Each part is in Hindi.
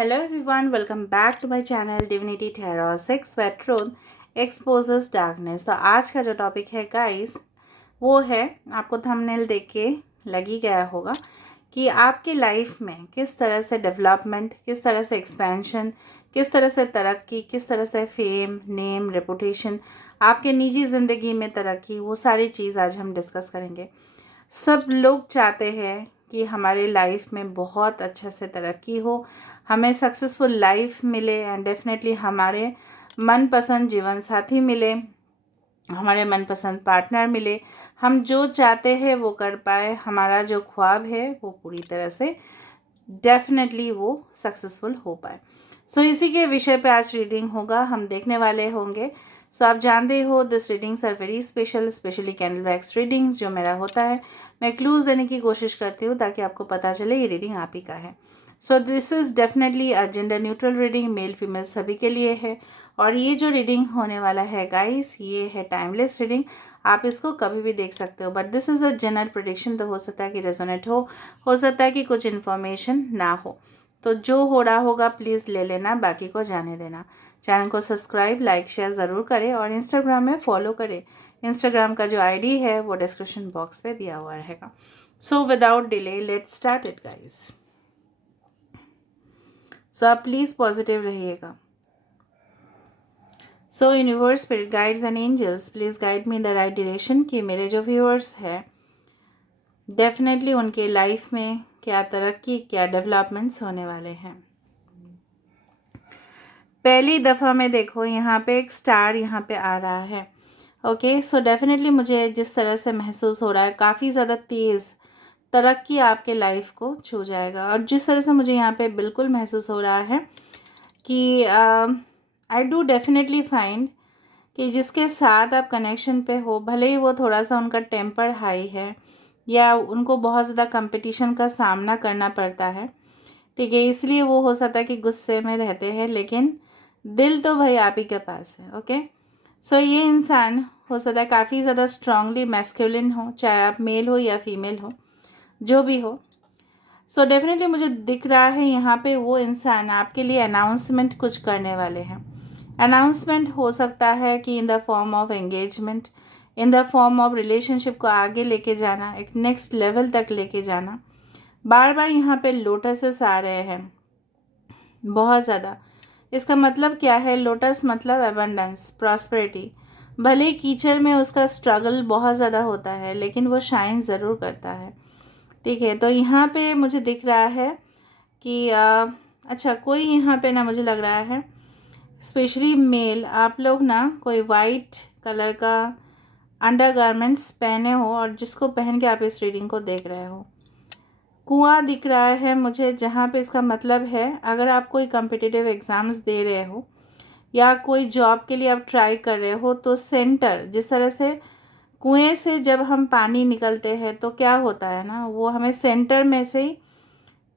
Hello everyone, welcome back to my channel Divinity Tarot 6 where truth exposes darkness। तो आज का जो टॉपिक है गाइस वो है, आपको थंबनेल देख के लग ही गया होगा कि आपकी लाइफ में किस तरह से डेवलपमेंट, किस तरह से एक्सपेंशन, किस तरह से तरक्की, किस तरह से फेम, नेम, रेपुटेशन, आपके निजी ज़िंदगी में तरक्की, वो सारी चीज़ आज हम डिस्कस करेंगे। सब लोग चाहते हैं कि हमारे लाइफ में बहुत अच्छा से तरक्की हो, हमें सक्सेसफुल लाइफ मिले एंड डेफिनेटली हमारे मनपसंद जीवन साथी मिले, हमारे मनपसंद पार्टनर मिले, हम जो चाहते हैं वो कर पाए, हमारा जो ख्वाब है वो पूरी तरह से डेफिनेटली वो सक्सेसफुल हो पाए। सो इसी के विषय पे आज रीडिंग होगा, हम देखने वाले होंगे। सो आप जानते हो this readings are very special, specially candle wax readings जो मेरा होता है, मैं क्लूज़ देने की कोशिश करती हूँ ताकि आपको पता चले ये रीडिंग आप ही का है। So this is definitely a gender neutral reading, male female सभी के लिए है। और ये जो रीडिंग होने वाला है गाइस, ये है टाइमलेस रीडिंग, आप इसको कभी भी देख सकते हो। But this is a general prediction, तो हो सकता है कि रेजोनेट हो सकता है कि कुछ इन्फॉर्मेशन ना हो। तो जो हो रहा होगा प्लीज़ ले लेना, बाकी को जाने देना। चैनल को सब्सक्राइब, लाइक, शेयर ज़रूर करें और इंस्टाग्राम में फॉलो करें। इंस्टाग्राम का जो आईडी है वो डिस्क्रिप्शन बॉक्स पे दिया हुआ रहेगा। So without delay let's start it guys. So आप प्लीज़ पॉजिटिव रहिएगा। So universe, spirit guides and angels please guide me in the right direction कि मेरे जो व्यूअर्स हैं डेफिनेटली उनके लाइफ में क्या तरक्की, क्या डेवलपमेंट्स होने वाले हैं। पहली दफ़ा में देखो यहाँ पे एक स्टार यहाँ पे आ रहा है। ओके, सो डेफिनेटली मुझे जिस तरह से महसूस हो रहा है काफ़ी ज़्यादा तेज़ तरक्की आपके लाइफ को छू जाएगा। और जिस तरह से मुझे यहाँ पे बिल्कुल महसूस हो रहा है कि आई डू डेफिनेटली फाइंड कि जिसके साथ आप कनेक्शन पे हो, भले ही वो थोड़ा सा उनका टेम्पर हाई है या उनको बहुत ज़्यादा कंपटीशन का सामना करना पड़ता है, ठीक है, इसलिए वो हो सकता है कि गुस्से में रहते हैं, लेकिन दिल तो भाई आप ही के पास है। ओके, सो ये इंसान हो सकता है काफ़ी ज़्यादा स्ट्रांगली मैस्कुलिन हो, चाहे आप मेल हो या फीमेल हो, जो भी हो। सो डेफिनेटली मुझे दिख रहा है यहाँ पे वो इंसान आपके लिए अनाउंसमेंट कुछ करने वाले हैं। अनाउंसमेंट हो सकता है कि in the form of engagement, in the form of relationship को आगे लेके जाना, एक नेक्स्ट लेवल तक लेके जाना। बार बार यहाँ पे लोटसेस आ रहे हैं बहुत ज़्यादा। इसका मतलब क्या है? लोटस मतलब एबंडेंस, प्रॉस्पेरिटी। भले ही कीचड़ में उसका स्ट्रगल बहुत ज़्यादा होता है लेकिन वो शाइन ज़रूर करता है, ठीक है। तो यहाँ पे मुझे दिख रहा है कि अच्छा, कोई यहाँ पे ना, मुझे लग रहा है स्पेशली मेल, आप लोग ना कोई वाइट कलर का अंडरगारमेंट्स पहने हो और जिसको पहन के आप इस रीडिंग को देख रहे हो। कुआं दिख रहा है मुझे, जहाँ पे इसका मतलब है अगर आप कोई कम्पिटिटिव एग्ज़ाम्स दे रहे हो या कोई जॉब के लिए आप ट्राई कर रहे हो, तो सेंटर, जिस तरह से कुएं से जब हम पानी निकलते हैं तो क्या होता है ना, वो हमें सेंटर में से ही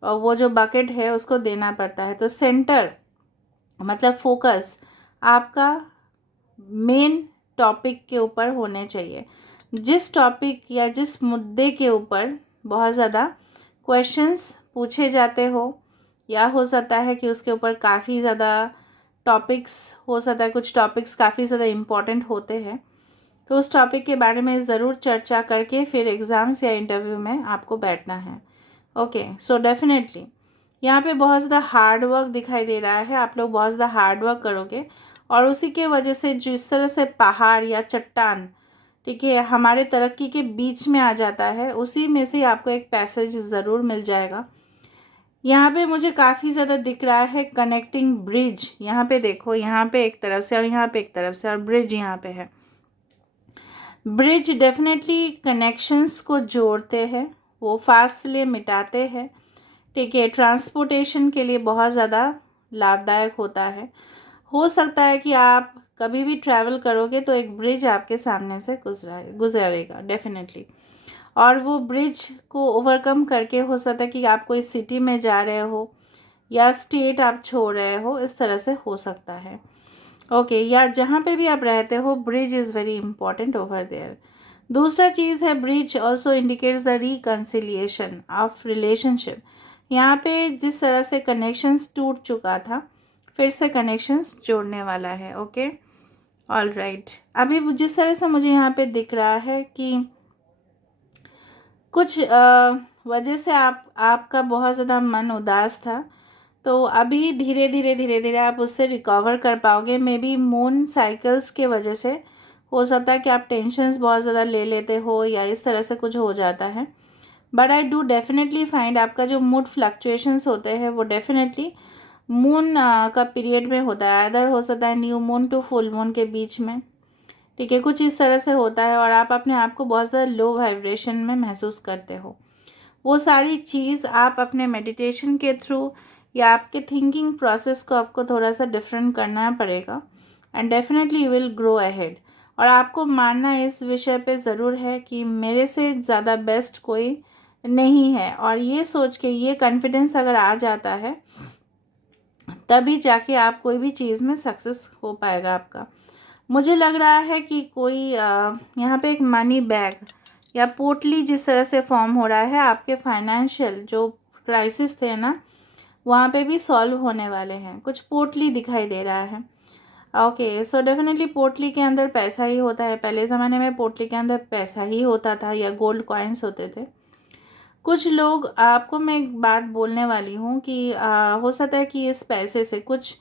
वो जो बकेट है उसको देना पड़ता है। तो सेंटर मतलब फोकस आपका मेन टॉपिक के ऊपर होने चाहिए। जिस टॉपिक या जिस मुद्दे के ऊपर बहुत ज़्यादा क्वेश्चंस पूछे जाते हो, या हो सकता है कि उसके ऊपर काफ़ी ज़्यादा टॉपिक्स, हो सकता है कुछ टॉपिक्स काफ़ी ज़्यादा इम्पॉर्टेंट होते हैं, तो उस टॉपिक के बारे में ज़रूर चर्चा करके फिर एग्ज़ाम्स या इंटरव्यू में आपको बैठना है। ओके, सो डेफिनेटली यहाँ पे बहुत ज़्यादा हार्ड वर्क दिखाई दे रहा है। आप लोग बहुत ज़्यादा हार्ड वर्क करोगे और उसी के वजह से जिस तरह से पहाड़ या चट्टान, ठीक है, हमारे तरक्की के बीच में आ जाता है, उसी में से आपको एक पैसेज ज़रूर मिल जाएगा। यहाँ पे मुझे काफ़ी ज़्यादा दिख रहा है कनेक्टिंग ब्रिज। यहाँ पे देखो, यहाँ पे एक तरफ से और यहाँ पे एक तरफ से, और ब्रिज यहाँ पे है। ब्रिज डेफिनेटली कनेक्शंस को जोड़ते हैं, वो फासले मिटाते हैं, ठीक है, ट्रांसपोर्टेशन के लिए बहुत ज़्यादा लाभदायक होता है। हो सकता है कि आप कभी भी ट्रैवल करोगे तो एक ब्रिज आपके सामने से गुजरेगा डेफिनेटली, और वो ब्रिज को ओवरकम करके हो सकता है कि आप कोई सिटी में जा रहे हो या स्टेट आप छोड़ रहे हो, इस तरह से हो सकता है। ओके, या जहाँ पे भी आप रहते हो, bridge is very important over there. दूसरा चीज़ है, bridge also indicates the reconciliation of relationship. यहाँ पे जिस तरह से कनेक्शंस टूट चुका था, फिर से कनेक्शंस जोड़ने वाला है। Okay, all right. अभी जिस तरह से मुझे यहाँ पे दिख रहा है कि कुछ वजह से आपका बहुत ज़्यादा मन उदास था, तो अभी धीरे धीरे आप उससे रिकवर कर पाओगे। मे बी मून साइकिल्स के वजह से हो सकता है कि आप टेंशन्स बहुत ज़्यादा ले लेते हो या इस तरह से कुछ हो जाता है। But I do definitely find आपका जो मूड फ्लक्चुएशंस होते हैं वो डेफिनेटली मून का पीरियड में होता है। अदर हो सकता है new moon to full moon के बीच में, ठीक है, कुछ इस तरह से होता है और आप अपने आप को बहुत ज़्यादा लो वाइब्रेशन में महसूस करते हो। वो सारी चीज़ आप अपने मेडिटेशन के थ्रू या आपके थिंकिंग प्रोसेस को आपको थोड़ा सा डिफरेंट करना पड़ेगा and definitely you will grow ahead. और आपको मानना इस विषय पे ज़रूर है कि मेरे से ज़्यादा बेस्ट कोई नहीं है, और ये सोच के ये कॉन्फिडेंस अगर आ जाता है तभी जाके आप कोई भी चीज़ में सक्सेस हो पाएगा आपका। मुझे लग रहा है कि कोई यहाँ पे एक मनी बैग या पोटली जिस तरह से फॉर्म हो रहा है, आपके फाइनेंशियल जो क्राइसिस थे ना वहाँ पे भी सॉल्व होने वाले हैं। कुछ पोटली दिखाई दे रहा है। ओके, सो डेफिनेटली पोटली के अंदर पैसा ही होता है। पहले ज़माने में पोटली के अंदर पैसा ही होता था या गोल्ड कॉइन्स होते थे। कुछ लोग, आपको मैं एक बात बोलने वाली हूँ कि हो सकता है कि इस पैसे से कुछ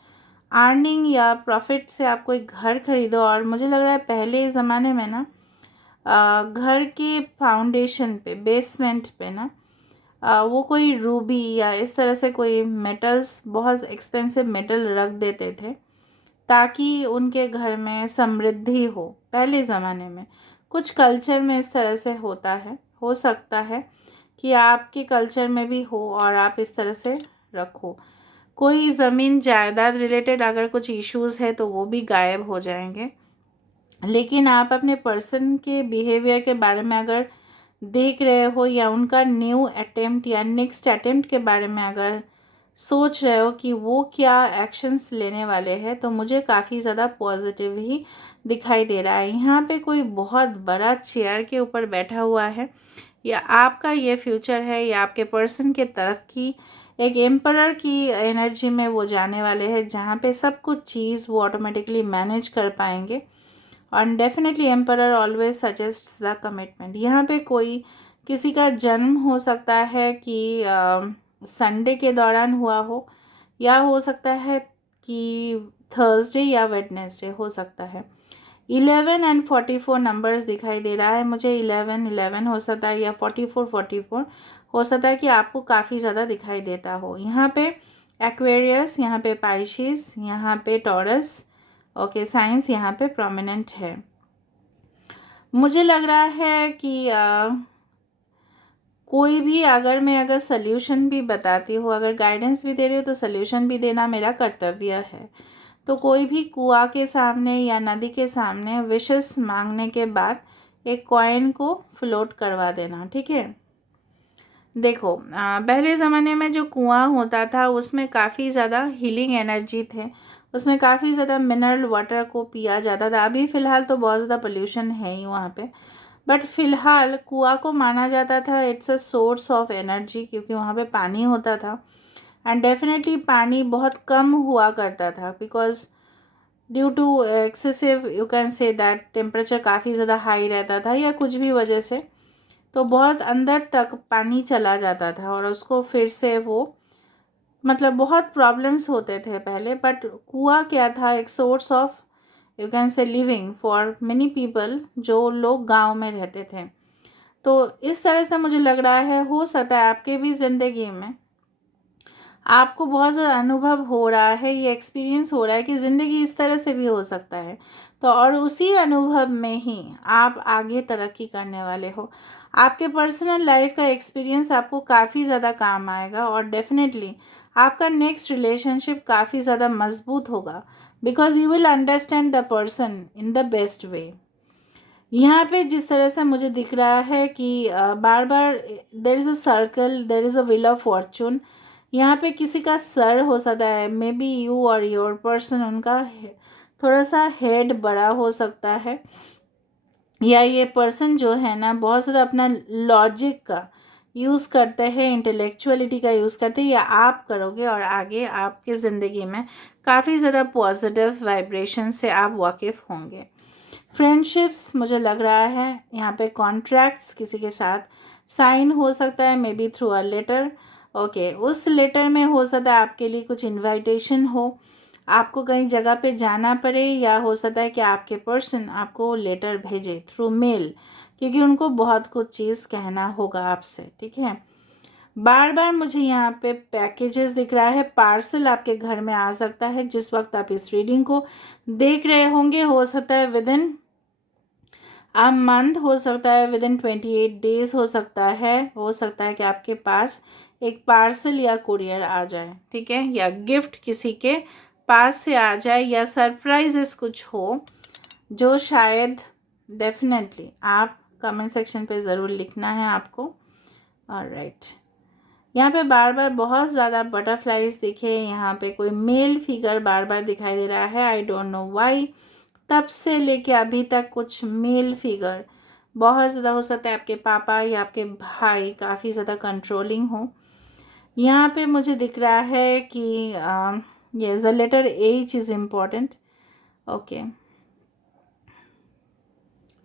अर्निंग या प्रॉफिट से आप कोई घर खरीदो। और मुझे लग रहा है पहले ज़माने में ना घर के फाउंडेशन पे, बेसमेंट पे ना वो कोई रूबी या इस तरह से कोई मेटल्स, बहुत एक्सपेंसिव मेटल रख देते थे ताकि उनके घर में समृद्धि हो। पहले ज़माने में कुछ कल्चर में इस तरह से होता है, हो सकता है कि आपके कल्चर में भी हो और आप इस तरह से रखो। कोई ज़मीन जायदाद रिलेटेड अगर कुछ इश्यूज़ है तो वो भी गायब हो जाएंगे। लेकिन आप अपने पर्सन के बिहेवियर के बारे में अगर देख रहे हो या उनका न्यू अटेम्प्ट या नेक्स्ट अटेम्प्ट के बारे में अगर सोच रहे हो कि वो क्या एक्शंस लेने वाले हैं, तो मुझे काफ़ी ज़्यादा पॉजिटिव ही दिखाई दे रहा है। यहाँ पे कोई बहुत बड़ा चेयर के ऊपर बैठा हुआ है, या आपका ये फ्यूचर है या आपके पर्सन के तरक्की एक एम्परर की एनर्जी में वो जाने वाले हैं, जहाँ पे सब कुछ चीज़ वो ऑटोमेटिकली मैनेज कर पाएंगे। और definitely emperor always suggests the commitment. यहाँ पे कोई किसी का जन्म हो सकता है कि संडे के दौरान हुआ हो, या हो सकता है कि थर्सडे या वेडनेसडे हो सकता है। 11 एंड 44 नंबर्स दिखाई दे रहा है मुझे। 11 हो सकता है या 44 हो सकता है कि आपको काफ़ी ज़्यादा दिखाई देता हो। यहाँ पे एक्वेरियस, यहाँ पे पाइशिस, यहाँ पे टॉरस, ओके, साइंस यहाँ पे प्रोमिनेंट है। मुझे लग रहा है कि कोई भी अगर सल्यूशन भी बताती हूँ, अगर गाइडेंस भी दे रही हूँ, तो सल्यूशन भी देना मेरा कर्तव्य है। तो कोई भी कुआं के सामने या नदी के सामने विशेस मांगने के बाद एक कॉइन को फ्लोट करवा देना, ठीक है। देखो पहले ज़माने में जो कुआं होता था उसमें काफ़ी ज़्यादा हीलिंग एनर्जी थे, उसमें काफ़ी ज़्यादा मिनरल वाटर को पिया जाता था। अभी फ़िलहाल तो बहुत ज़्यादा पोल्यूशन है ही वहाँ पे, बट फ़िलहाल कुआं को माना जाता था it's a source of energy, क्योंकि वहाँ पे पानी होता था। एंड डेफिनेटली पानी बहुत कम हुआ करता था because due to excessive, you can say that temperature काफ़ी ज़्यादा हाई रहता था या कुछ भी वजह से, तो बहुत अंदर तक पानी चला जाता था और उसको फिर से वो, मतलब बहुत प्रॉब्लम्स होते थे पहले। बट कुआं क्या था, एक सोर्स ऑफ, यू कैन से, लिविंग फॉर मेनी पीपल जो लोग गांव में रहते थे। तो इस तरह से मुझे लग रहा है हो सकता है आपके भी ज़िंदगी में आपको बहुत ज़्यादा अनुभव हो रहा है, ये एक्सपीरियंस हो रहा है कि ज़िंदगी इस तरह से भी हो सकता है। तो और उसी अनुभव में ही आप आगे तरक्की करने वाले हो। आपके पर्सनल लाइफ का एक्सपीरियंस आपको काफ़ी ज़्यादा काम आएगा और डेफिनेटली आपका नेक्स्ट रिलेशनशिप काफ़ी ज़्यादा मजबूत होगा, because you will understand the person in the best way. यहाँ पे जिस तरह से मुझे दिख रहा है कि बार बार there is a circle, there is a wheel of fortune. यहाँ पे किसी का सर हो सकता है, मे बी यू और योर पर्सन, उनका थोड़ा सा हेड बड़ा हो सकता है, या ये पर्सन जो है ना बहुत ज़्यादा अपना लॉजिक का यूज़ करते हैं, इंटेलेक्चुअलिटी का यूज़ करते हैं, या आप करोगे और आगे आपके ज़िंदगी में काफ़ी ज़्यादा पॉजिटिव वाइब्रेशन से आप वाकिफ़ होंगे। फ्रेंडशिप्स मुझे लग रहा है यहाँ पे कॉन्ट्रैक्ट्स किसी के साथ साइन हो सकता है, मे be through a letter. Okay, उस लेटर में हो सकता है आपके लिए कुछ इनविटेशन हो, आपको कहीं जगह पे जाना पड़े, या हो सकता है कि आपके पर्सन आपको लेटर भेजे थ्रू मेल, क्योंकि उनको बहुत कुछ चीज़ कहना होगा आपसे, ठीक है। बार बार मुझे यहाँ पे पैकेजेस दिख रहा है, पार्सल आपके घर में आ सकता है जिस वक्त आप इस रीडिंग को देख रहे होंगे। हो सकता है विद इन अ मंथ, हो सकता है विद इन 28 डेज, हो सकता है कि आपके पास एक पार्सल या कुरियर आ जाए, ठीक है, या गिफ्ट किसी के पास से आ जाए, या सरप्राइजेस कुछ हो जो शायद, डेफिनेटली आप कमेंट सेक्शन पे ज़रूर लिखना है आपको। ऑलराइट, यहाँ पे बार बार बहुत ज़्यादा बटरफ्लाइज दिखे, यहाँ पे कोई मेल फिगर बार बार दिखाई दे रहा है, आई डोंट नो व्हाई। तब से लेके अभी तक कुछ मेल फिगर बहुत ज़्यादा, हो सकता है आपके पापा या आपके भाई काफ़ी ज़्यादा कंट्रोलिंग हो। यहाँ पे मुझे दिख रहा है कि yes, the letter H is important. Okay,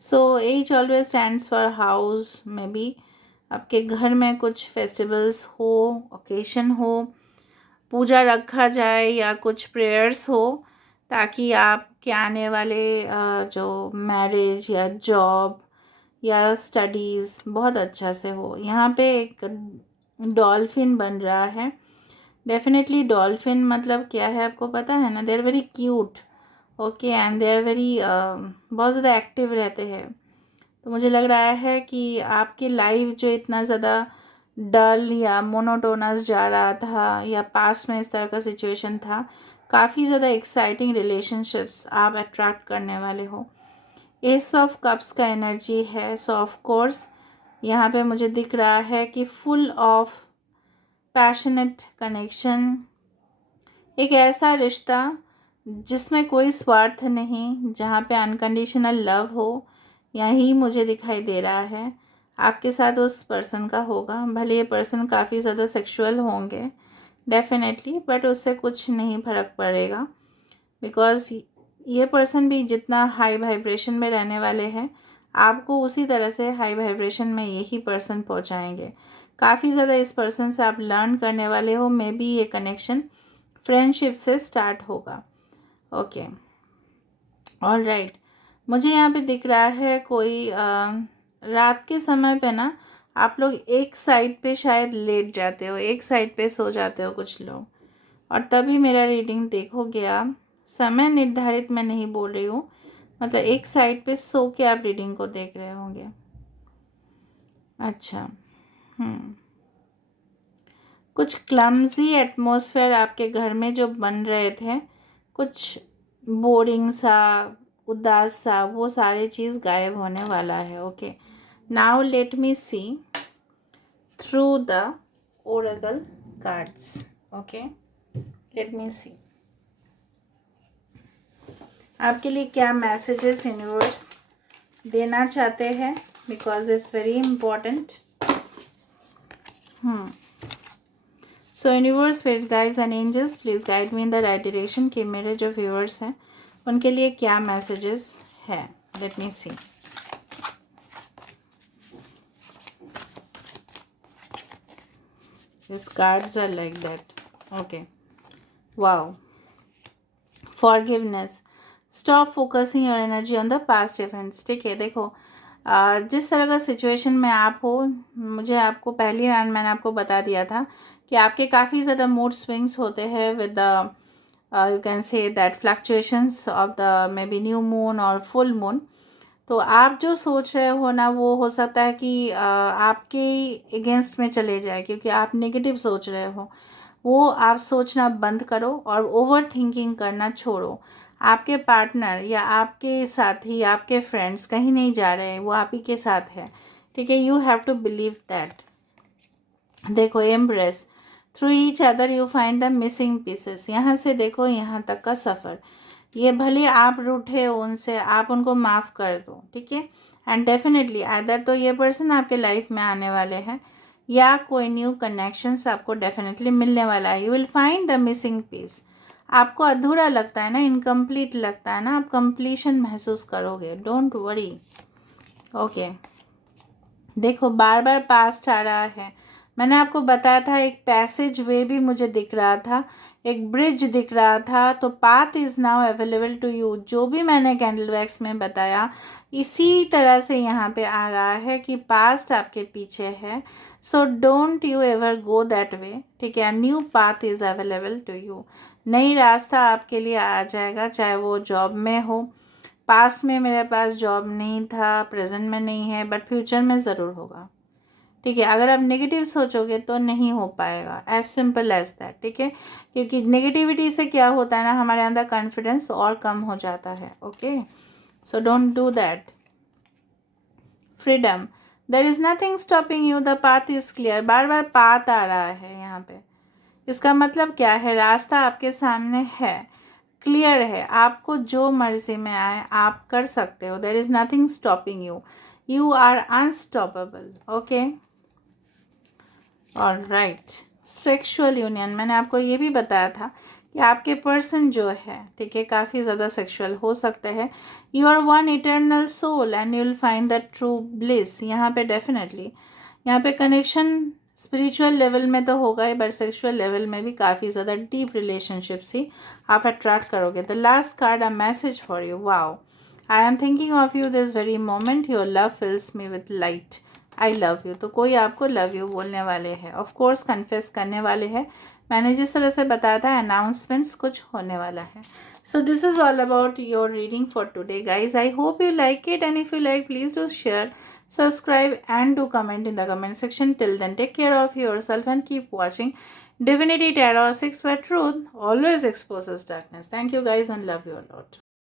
so H always stands for house, may be आपके घर में कुछ फेस्टिवल्स हो, ओकेशन हो, पूजा रखा जाए, या कुछ प्रेयर्स हो, ताकि आपके आने वाले जो मैरिज या जॉब या स्टडीज़ बहुत अच्छा से हो। यहाँ पे एक डॉल्फिन बन रहा है, डेफिनेटली डॉल्फिन मतलब क्या है आपको पता है ना, they are very cute. Okay, and they are very बहुत ज़्यादा एक्टिव रहते हैं। तो मुझे लग रहा है कि आपकी लाइफ जो इतना ज़्यादा डल या मोनोटोनस जा रहा था, या पास में इस तरह का सिचुएशन था, काफ़ी ज़्यादा एक्साइटिंग रिलेशनशिप्स आप अट्रैक्ट करने वाले हो। एस ऑफ कप्स का एनर्जी है, सो ऑफ कोर्स यहाँ पे मुझे दिख रहा है कि फुल ऑफ पैशनेट कनेक्शन, एक ऐसा रिश्ता जिसमें कोई स्वार्थ नहीं, जहाँ पे अनकंडीशनल लव हो, यही मुझे दिखाई दे रहा है आपके साथ उस पर्सन का होगा। भले ये पर्सन काफ़ी ज़्यादा सेक्सुअल होंगे डेफिनेटली, बट उससे कुछ नहीं फ़र्क पड़ेगा, बिकॉज़ ये पर्सन भी जितना हाई वाइब्रेशन में रहने वाले हैं, आपको उसी तरह से हाई वाइब्रेशन में यही पर्सन पहुंचाएंगे। काफ़ी ज़्यादा इस पर्सन से आप लर्न करने वाले हो, मे बी ये कनेक्शन फ्रेंडशिप से स्टार्ट होगा। ओके, ऑल राइट, मुझे यहाँ पे दिख रहा है कोई रात के समय पे ना आप लोग एक साइड पे शायद लेट जाते हो, एक साइड पे सो जाते हो कुछ लोग, और तभी मेरा रीडिंग देखोगे आप। समय निर्धारित मैं नहीं बोल रही हूँ, मतलब एक साइड पे सो के आप रीडिंग को देख रहे होंगे। अच्छा, कुछ क्लमजी एटमॉस्फेयर आपके घर में जो बन रहे थे, कुछ बोरिंग सा, उदास सा, वो सारी चीज़ गायब होने वाला है। Okay, now let me see through the oracle cards. Okay, let me see आपके लिए क्या मैसेजेस यूनिवर्स देना चाहते हैं, because it's very important. So universe, spirit guides and angels, please guide me in the right direction कि मेरे जो व्यूअर्स हैं उनके लिए क्या मैसेजेस है। Let me see. This cards are like that. Okay, wow, forgiveness, stop focusing your energy on the past events. ठीक है, देखो जिस तरह का सिचुएशन में आप हो, मुझे आपको पहली बार मैंने आपको बता दिया था कि आपके काफ़ी ज़्यादा मूड स्विंग्स होते हैं with the you can say that fluctuations of the may be new moon और फुल मून। तो आप जो सोच रहे हो ना, वो हो सकता है कि आपके अगेंस्ट में चले जाए, क्योंकि आप नेगेटिव सोच रहे हो। वो आप सोचना बंद करो और ओवर थिंकिंग करना छोड़ो। आपके पार्टनर या आपके साथी, आपके फ्रेंड्स कहीं नहीं जा रहे हैं, वो आप ही के साथ है। ठीक है, you have to believe that. देखो, embrace through each other you find the missing pieces. यहाँ से देखो यहाँ तक का सफ़र, ये भले आप रूठे हो उनसे, आप उनको माफ़ कर दो। ठीक है, एंड डेफिनेटली अदर तो ये पर्सन आपके लाइफ में आने वाले हैं, या कोई न्यू कनेक्शंस आपको डेफिनेटली मिलने वाला है। You will find the missing piece. आपको अधूरा लगता है ना, इनकम्प्लीट लगता है ना, आप कंप्लीशन महसूस करोगे। Don't worry. ओके, देखो बार बार पास्ट आ रहा है। मैंने आपको बताया था एक पैसेज वे भी मुझे दिख रहा था, एक ब्रिज दिख रहा था। तो path is now available to you. जो भी मैंने कैंडल वैक्स में बताया इसी तरह से यहाँ पे आ रहा है कि पास्ट आपके पीछे है। So don't you ever go that way, ठीक है। New path is available to you. नई रास्ता आपके लिए आ जाएगा, चाहे वो जॉब में हो। पास्ट में मेरे पास जॉब नहीं था, प्रेजेंट में नहीं है, बट फ्यूचर में ज़रूर होगा, ठीक है। अगर आप नेगेटिव सोचोगे तो नहीं हो पाएगा, एज सिंपल एज दैट, ठीक है। क्योंकि नेगेटिविटी से क्या होता है ना, हमारे अंदर कॉन्फिडेंस और कम हो जाता है। Okay, so don't do that. Freedom, there is nothing stopping you, the path is clear. बार बार पाथ आ रहा है यहाँ पे। इसका मतलब क्या है, रास्ता आपके सामने है, क्लियर है। आपको जो मर्जी में आए आप कर सकते हो। There is nothing stopping you, you are unstoppable. Okay, और राइट। सेक्सुअल यूनियन, मैंने आपको ये भी बताया था कि आपके पर्सन जो है, ठीक है, काफ़ी ज़्यादा सेक्सुअल हो सकते हैं। You are one eternal soul and you will find the true bliss. यहाँ पे डेफिनेटली यहाँ पे कनेक्शन स्पिरिचुअल लेवल में तो होगा ही, बट सेक्सुअल लेवल में भी काफ़ी ज़्यादा डीप रिलेशनशिप्स ही आप अट्रैक्ट करोगे। The last card, a message for you. Wow, I am thinking of you this very moment, your love fills me with light, I love you. तो कोई आपको लव यू बोलने वाले हैं, ऑफ कोर्स कन्फेस करने वाले हैं। मैंने जिस तरह से बताया था अनाउंसमेंट्स कुछ होने वाला है। So this is all about your reading for today guys. I hope you like it, and if you like, please do share, subscribe, and do comment in the comment section. Till then, take care of yourself and keep watching Divinity Tarot 6, where truth always exposes darkness. Thank you guys and love you a lot.